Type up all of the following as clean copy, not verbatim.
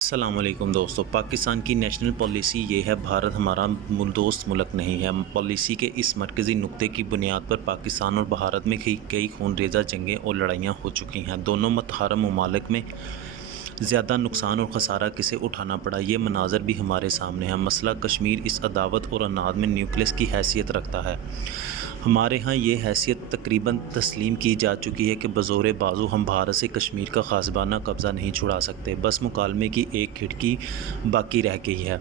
السلام علیکم دوستو، پاکستان کی نیشنل پالیسی یہ ہے بھارت ہمارا دوست ملک نہیں ہے۔ پالیسی کے اس مرکزی نقطے کی بنیاد پر پاکستان اور بھارت میں کئی خون ریزہ جنگیں اور لڑائیاں ہو چکی ہیں۔ دونوں متحارب ممالک میں زیادہ نقصان اور خسارہ کسے اٹھانا پڑا، یہ مناظر بھی ہمارے سامنے ہے۔ مسئلہ کشمیر اس عداوت اور اناد میں نیوکلس کی حیثیت رکھتا ہے۔ ہمارے ہاں یہ حیثیت تقریباً تسلیم کی جا چکی ہے کہ بزور بازو ہم بھارت سے کشمیر کا غاصبانہ قبضہ نہیں چھڑا سکتے، بس مکالمے کی ایک کھڑکی باقی رہ گئی ہے۔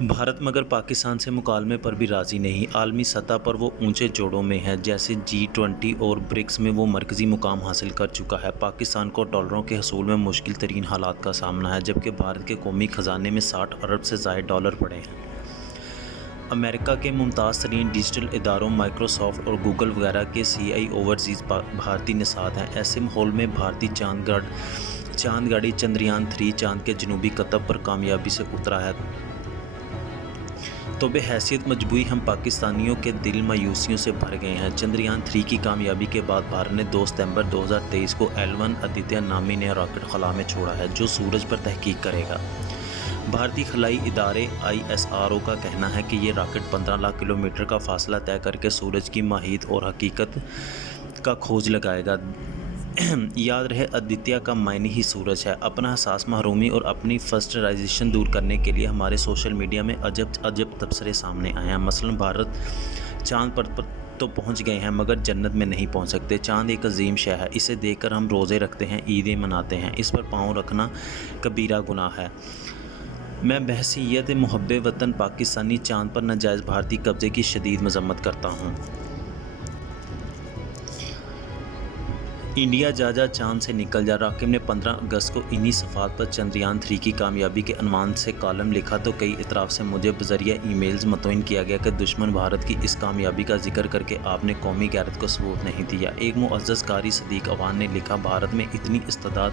بھارت مگر پاکستان سے مکالمے پر بھی راضی نہیں۔ عالمی سطح پر وہ اونچے جوڑوں میں ہے، جیسے G20 اور برکس میں وہ مرکزی مقام حاصل کر چکا ہے۔ پاکستان کو ڈالروں کے حصول میں مشکل ترین حالات کا سامنا ہے، جبکہ بھارت کے قومی خزانے میں 60 ارب سے زائد ڈالر پڑے ہیں۔ امریکہ کے ممتاز ترین ڈیجیٹل اداروں مائیکروسافٹ اور گوگل وغیرہ کے CI اوورسیز بھارتی نژاد ہیں۔ ایسے ماحول میں بھارتی چاند گاڑی چندریان 3 چاند کے جنوبی قطب پر کامیابی سے اترا ہے تو بحیثیت مجموعی ہم پاکستانیوں کے دل مایوسیوں سے بھر گئے ہیں۔ چندریان 3 کی کامیابی کے بعد بھارت نے 2 ستمبر 2023 کو L1 آدتیہ نامی نیا راکٹ خلا میں چھوڑا ہے، جو سورج پر تحقیق کرے گا۔ بھارتی خلائی ادارے ISRO کا کہنا ہے کہ یہ راکٹ 15 لاکھ کلومیٹر کا فاصلہ طے کر کے سورج کی ماہیت اور حقیقت کا کھوج لگائے گا۔ یاد رہے، آدتیہ کا معنی ہی سورج ہے۔ اپنا احساس محرومی اور اپنی فرسٹرائزیشن دور کرنے کے لیے ہمارے سوشل میڈیا میں عجب تبصرے سامنے آئے ہیں۔ مثلاً بھارت چاند پر تو پہنچ گئے ہیں مگر جنت میں نہیں پہنچ سکتے۔ چاند ایک عظیم شے ہے، اسے دیکھ کر ہم روزے رکھتے ہیں، عیدیں مناتے ہیں، اس پر پاؤں رکھنا کبیرہ گناہ ہے۔ میں بحیثیت محب وطن پاکستانی چاند پر ناجائز بھارتی قبضے کی شدید مذمت کرتا ہوں۔ انڈیا جا چاند سے نکل جا۔ راکب نے 15 اگست کو انہی صفحات پر چندریان 3 کی کامیابی کے عنوان سے کالم لکھا تو کئی اطراف سے مجھے بذریعہ ای میلز مطمئن کیا گیا کہ دشمن بھارت کی اس کامیابی کا ذکر کر کے آپ نے قومی غیرت کو ثبوت نہیں دیا۔ ایک معزز قاری صدیق عوان نے لکھا، بھارت میں اتنی استعداد،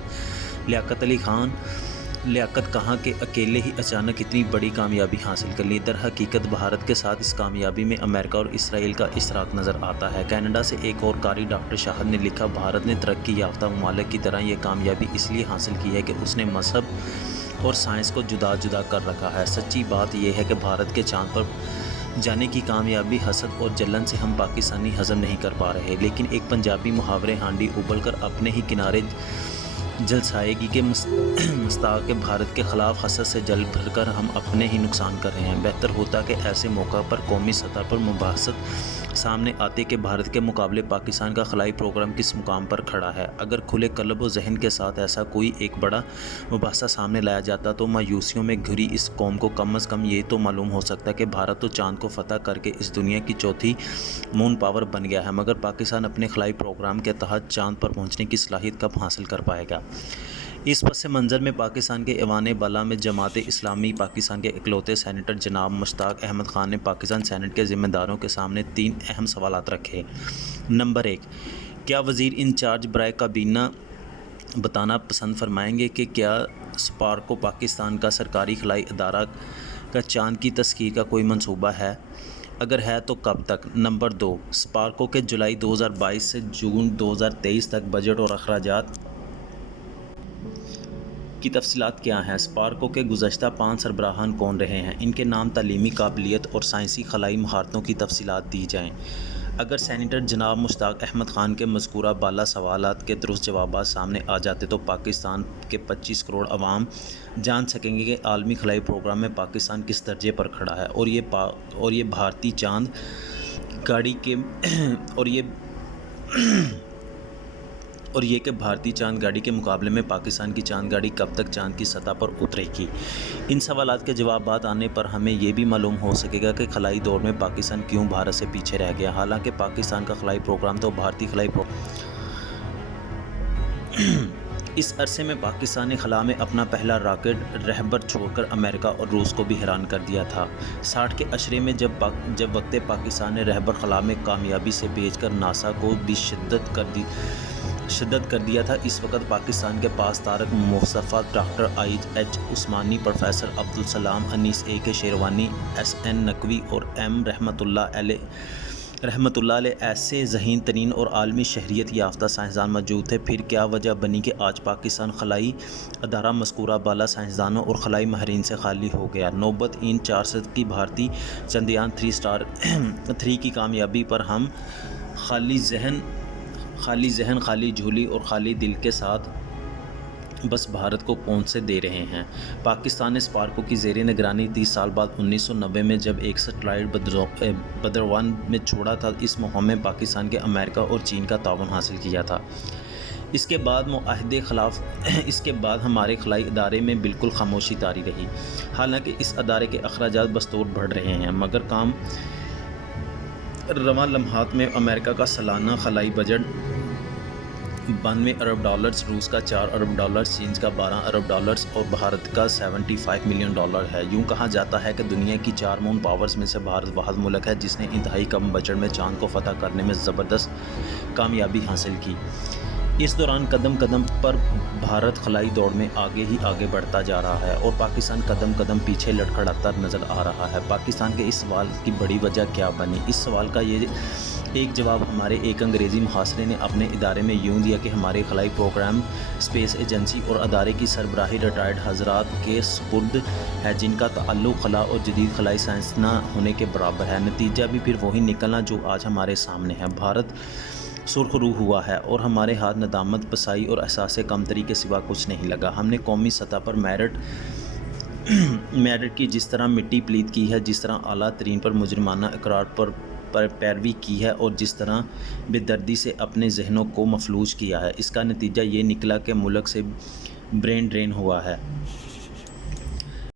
لیاقت کہاں کہ اکیلے ہی اچانک اتنی بڑی کامیابی حاصل کر لی۔ در حقیقت بھارت کے ساتھ اس کامیابی میں امریکہ اور اسرائیل کا اشتراک نظر آتا ہے۔ کینیڈا سے ایک اور قاری ڈاکٹر شاہد نے لکھا، بھارت نے ترقی یافتہ ممالک کی طرح یہ کامیابی اس لیے حاصل کی ہے کہ اس نے مذہب اور سائنس کو جدا جدا کر رکھا ہے۔ سچی بات یہ ہے کہ بھارت کے چاند پر جانے کی کامیابی حسد اور جلن سے ہم پاکستانی ہضم نہیں کر پا رہے، لیکن ایک پنجابی محاورے ہانڈی ابل کر اپنے ہی کنارے جلسائیگی کے مستاق کے بھارت کے خلاف حسد سے جل بھر کر ہم اپنے ہی نقصان کر رہے ہیں۔ بہتر ہوتا کہ ایسے موقع پر قومی سطح پر مباحثت سامنے آتے کہ بھارت کے مقابلے پاکستان کا خلائی پروگرام کس مقام پر کھڑا ہے۔ اگر کھلے قلب و ذہن کے ساتھ ایسا کوئی ایک بڑا مباحثہ سامنے لایا جاتا تو مایوسیوں میں گھری اس قوم کو کم از کم یہ تو معلوم ہو سکتا کہ بھارت تو چاند کو فتح کر کے اس دنیا کی چوتھی مون پاور بن گیا ہے، مگر پاکستان اپنے خلائی پروگرام کے تحت چاند پر پہنچنے کی صلاحیت کب حاصل کر پائے گا؟ اس پس منظر میں پاکستان کے ایوان بالا میں جماعت اسلامی پاکستان کے اکلوتے سینیٹر جناب مشتاق احمد خان نے پاکستان سینٹ کے ذمہ داروں کے سامنے 3 اہم سوالات رکھے۔ نمبر 1، کیا وزیر انچارج برائے کابینہ بتانا پسند فرمائیں گے کہ کیا اسپارکو پاکستان کا سرکاری خلائی ادارہ کا چاند کی تسخیر کا کوئی منصوبہ ہے؟ اگر ہے تو کب تک؟ نمبر 2، اسپارکو کے جولائی 2022 سے جون 2023 تک بجٹ اور اخراجات کی تفصیلات کیا ہیں؟ اسپارکو کے گزشتہ 5 سربراہان کون رہے ہیں؟ ان کے نام، تعلیمی قابلیت اور سائنسی خلائی مہارتوں کی تفصیلات دی جائیں۔ اگر سینیٹر جناب مشتاق احمد خان کے مذکورہ بالا سوالات کے درست جوابات سامنے آ جاتے تو پاکستان کے 25 کروڑ عوام جان سکیں گے کہ عالمی خلائی پروگرام میں پاکستان کس درجے پر کھڑا ہے، اور یہ بھارتی چاند گاڑی کے اور یہ کہ بھارتی چاند گاڑی کے مقابلے میں پاکستان کی چاند گاڑی کب تک چاند کی سطح پر اترے گی۔ ان سوالات کے جوابات آنے پر ہمیں یہ بھی معلوم ہو سکے گا کہ خلائی دور میں پاکستان کیوں بھارت سے پیچھے رہ گیا۔ حالانکہ پاکستان کا خلائی پروگرام تو بھارتی خلائی اس عرصے میں پاکستان نے خلا میں اپنا پہلا راکٹ رہبر چھوڑ کر امریکہ اور روس کو بھی حیران کر دیا تھا۔ 60 کے عشرے میں جب وقت پاکستان نے رہبر خلا میں کامیابی سے بھیج کر ناسا کو بھی شدت کر دیا تھا، اس وقت پاکستان کے پاس Tariq Mustafa, doctor IH Usmani, professor Abdussalam, Anis AK Sherwani, SN Naqvi اور M رحمت اللہ رحمۃ اللہ علیہ ایسے ذہین ترین اور عالمی شہریت یافتہ سائنسدان موجود تھے، پھر کیا وجہ بنی کہ آج پاکستان خلائی ادارہ مذکورہ بالا سائنسدانوں اور خلائی ماہرین سے خالی ہو گیا؟ نوبت ان 400 کی بھارتی چندریان 3 کی کامیابی پر ہم خالی ذہن، خالی جھولی اور خالی دل کے ساتھ بس بھارت کو پہنچ سے دے رہے ہیں۔ پاکستان نے اسپارکو کی زیر نگرانی 30 سال بعد 1990 میں جب ایک سیٹلائٹ بدروان میں چھوڑا تھا، اس مہم میں پاکستان کے امریکہ اور چین کا تعاون حاصل کیا تھا۔ اس کے بعد معاہدے خلاف اس کے بعد ہمارے خلائی ادارے میں بالکل خاموشی طاری رہی۔ حالانکہ اس ادارے کے اخراجات بستور بڑھ رہے ہیں، مگر کام رواں لمحات میں امریکہ کا سالانہ خلائی بجٹ 92 ارب ڈالرز، روس کا 4 ارب ڈالرز، چین کا 12 ارب ڈالرز اور بھارت کا 75 ملین ڈالر ہے۔ یوں کہا جاتا ہے کہ دنیا کی 4 مون پاورز میں سے بھارت واحد ملک ہے جس نے انتہائی کم بجٹ میں چاند کو فتح کرنے میں زبردست کامیابی حاصل کی۔ اس دوران قدم قدم پر بھارت خلائی دوڑ میں آگے ہی آگے بڑھتا جا رہا ہے اور پاکستان قدم قدم پیچھے لڑکھڑاتا نظر آ رہا ہے۔ پاکستان کے اس سوال کی بڑی وجہ کیا بنی؟ اس سوال کا یہ ایک جواب ہمارے ایک انگریزی محاصرے نے اپنے ادارے میں یوں دیا کہ ہمارے خلائی پروگرام اسپیس ایجنسی اور ادارے کی سربراہی ریٹائرڈ حضرات کے سپرد ہے جن کا تعلق خلا اور جدید خلائی سائنس نہ ہونے کے برابر ہے۔ نتیجہ بھی پھر وہی نکلنا جو آج ہمارے سامنے ہے۔ بھارت سرخ رو ہوا ہے اور ہمارے ہاتھ ندامت پسائی اور احساس کمتری کے سوا کچھ نہیں لگا۔ ہم نے قومی سطح پر میرٹ کی جس طرح مٹی پلید کی ہے، جس طرح اعلیٰ ترین پر مجرمانہ اقرار پر پیروی کی ہے اور جس طرح بے دردی سے اپنے ذہنوں کو مفلوج کیا ہے، اس کا نتیجہ یہ نکلا کہ ملک سے برین ڈرین ہوا ہے۔